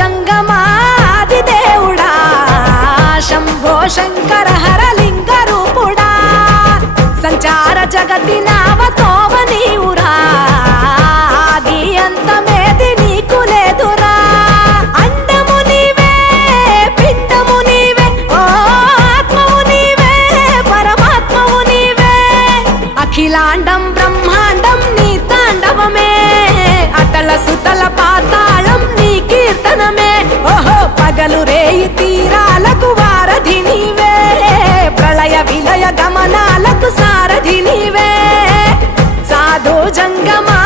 జంగమాది దేవుడా శంభో శంకర హరలింగ రూపుడా సంచార జగతి నావతోవ నీవురా ఆది అంతమేది నీకు లేదురా అండము నీవే పిండము నీవే ఓ ఆత్మవు నీవే పరమాత్మవు నీవే అఖిలాండం బ్రహ్మాండం నీ తాండవమే అతల సుతల పాతాళం నీ కీర్తనమే ఓహో పగలు రేయి తీరాలకు వారధి నీవే ప్రళయ విలయ గమనాలకు సారథి నీవే సాధు జంగమా